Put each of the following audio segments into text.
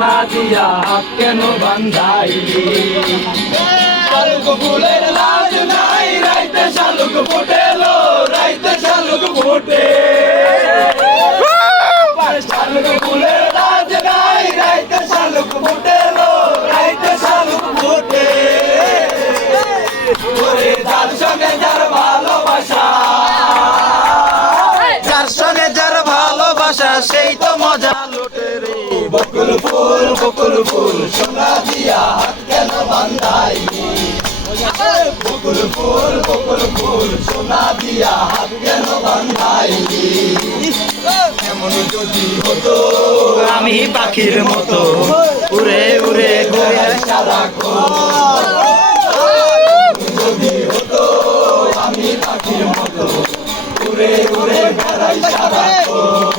সোনা দিয়া হাত কেন বান্ধাইলি শালুক ফুলের লাজ নাই রাইতে শালুক ফোটেলো রাইতে শালুক ফোটে শালুক ফুলের লাজ নাই রাইতে শালুক ফোটেলো রাইতে শালুক ফোটে ওরে যার সঙ্গে যার ভালোবাসা যার সঙ্গে যার ভালোবাসা সেই তো মজা লুটে রে। বকুল ফুল সোনা দিয়া হাত কেন বান্ধাইলি বকুল ফুল সোনা দিয়া হাত কেন বান্ধাইলি এমন যদি হতো আমি পাখির মতো উড়ে উড়ে ঘুরে সারাক্ষণ যদি হতো আমি পাখির মতো উড়ে উড়ে বেড়াই সারাক্ষণ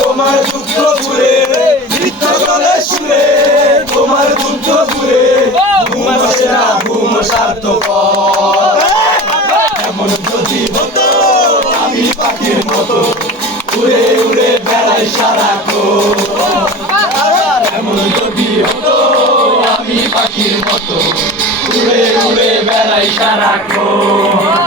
তোমার দুঃখ ঘুরে নৃত্য করে সুরে তোমার দুঃখ ঘুরে ঘুম আসে না ঘুম সার্থকর এমন যদি হতো আমি পাখির মতো উড়ে উড়ে বেড়াই সারাক্ষণ এমন যদি হতো আমি পাখির মতো উড়ে উড়ে বেড়াই সারাক্ষণ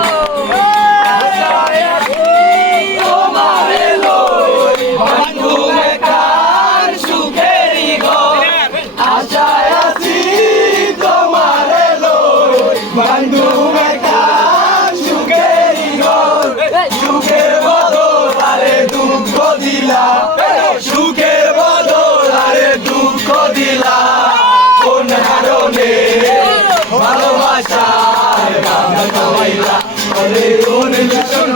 সুখের বদল আরে দুঃখ দিলা সুখের বদল আরে দুঃখ দিলা কোন কারণে ভালোবাসার গান গাইলা আরে কোন মিশন